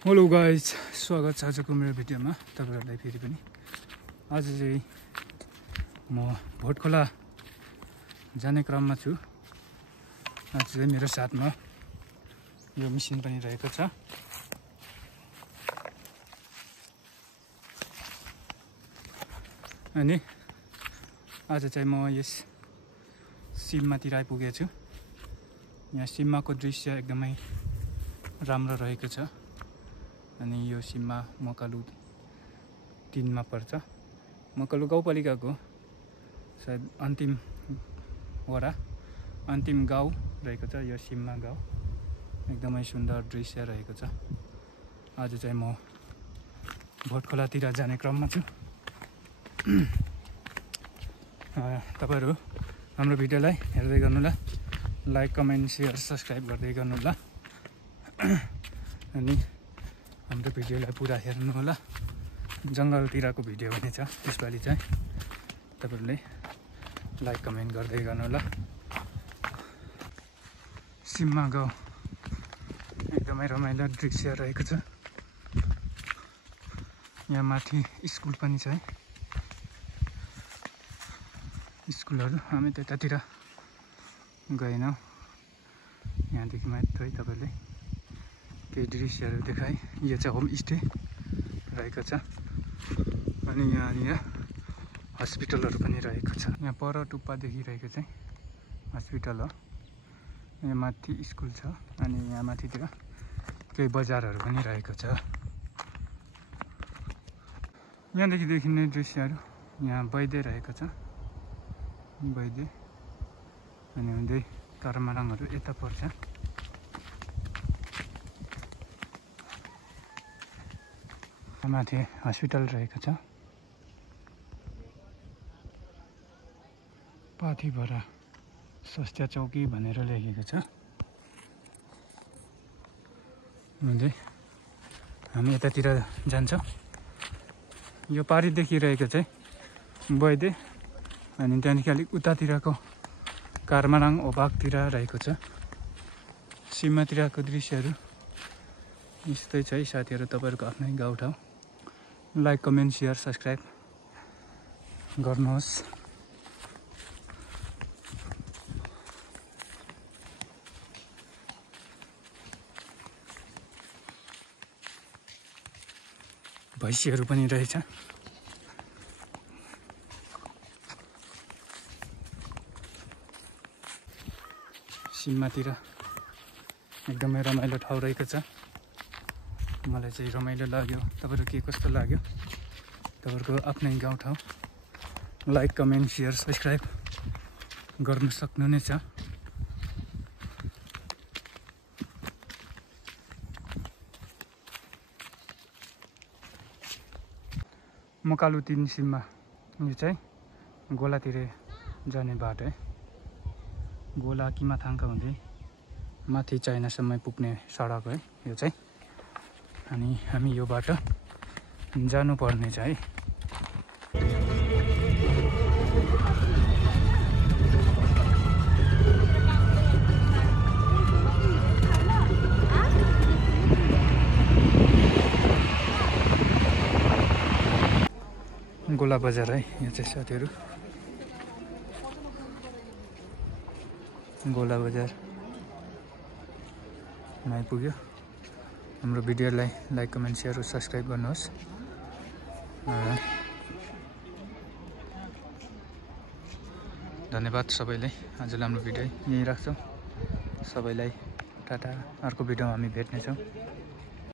Hello guys, स्वागत छ आजको मेरो भिडियोमा तपाईहरुलाई फेरि पनि। आज चाहिँ म भोटखोला जाने क्रममा छु। आज चाहिँ मेरो साथमा यो मिसिन पनि रहेको छ। अनि आज चाहिँ म यस सिममातिर आइपुगेको छु। यहाँ सिममाको दृश्य एकदमै राम्रो रहेको छ। अनि यो सिममा मकालु 3 मा पर्छ। मकालु गाउँपालिकाको सायद अन्तिम गाउँ रहेको छ यो सिममा गाउँ। एकदमै सुन्दर दृश्य रहेको छ। आज चाहिँ म भोटखोलातिर जाने क्रममा छु। तपाईहरु हाम्रो भिडियोलाई हेर्दै गर्नुहोला, लाइक कमेन्ट शेयर सब्स्क्राइब गर्दै गर्नुहोला। अनि हाम्रो भिडियोलाई पुरा हेर्नु होला। जंगलतिरको भिडियो पनि छ, त्यसपालि चाहिँ तपाईहरुले लाइक कमेन्ट गर्दै गर्नु होला। सिममा गाउँ एकदमै रमाइलो दृश्य रहेको छ। यहाँ माथि स्कुल पनि छ है। स्कुलहरु हामी त्यतातिर गएनौं। यहाँदेखि मात्रै तपाईहरुले केही दृश्यहरु देखाए। यो चाहिँ होमस्टे रहेको छ। अनि यहाँ हस्पिटलहरु पनि रहेको छ। यहाँ पर टुप्पा देखिरहेको चाहिँ हस्पिटल हो। यहाँ माथि स्कुल छ। अनि यहाँ माथितिर केही बजारहरु पनि रहेको छ। यहाँदेखि देखिने दृश्यहरु यहाँ बैदै रहेको छ। बैदै अनि हुँदै करमाराङहरु यता पर्छ। माथि हस्पिटल रहेको छ। पाथिभरा स्वास्थ्य चौकी भनेर लेखेको छ। हुँदै हामी यतातिर जान्छौं। यो पारी देखिरहेको चाहिँ बैदे अनि त्यहाँदेखि अलिक उतातिरको करमाराङ ओबागतिर रहेको छ। सीमातिरको दृश्यहरु यस्तै छ है साथीहरु। तपाईहरुको आफ्नै गाउँठाउँ। लाइक कमेन्ट शेयर सब्स्क्राइब गर्नुहोस्। भैँसीहरु पनि रहेछ। सिममातिर एकदमै रमाइलो ठाउँ रहेको छ। मलाई चाहिँ रमाइलो लाग्यो। तपाईहरु के कस्तो लाग्यो? तपाईहरुको आफ्नै गाउँठाउँ। लाइक कमेन्ट शेयर सब्स्क्राइब गर्न सक्नुहुनेछ। मकालु 3 सिममा यो चाहिँ गोलातिर जाने बाटो है। गोला किमाथाङका हुँदै माथि चाइनासम्म पुग्ने सडक है यो चाहिँ। अनि हामी यो बाटो जानु पर्ने छ है। गोला बजार है यो चाहिँ साथीहरु। गोला बजार आइपुग्यो। हाम्रो भिडियोलाई लाइक कमेन्ट शेयर सब्स्क्राइब गर्नुहोस्। धन्यवाद सबैलाई। आजलाई हाम्रो भिडियो यही राख्छौं। सबैलाई टाटा। अर्को भिडियोमा हामी भेट्नेछौं।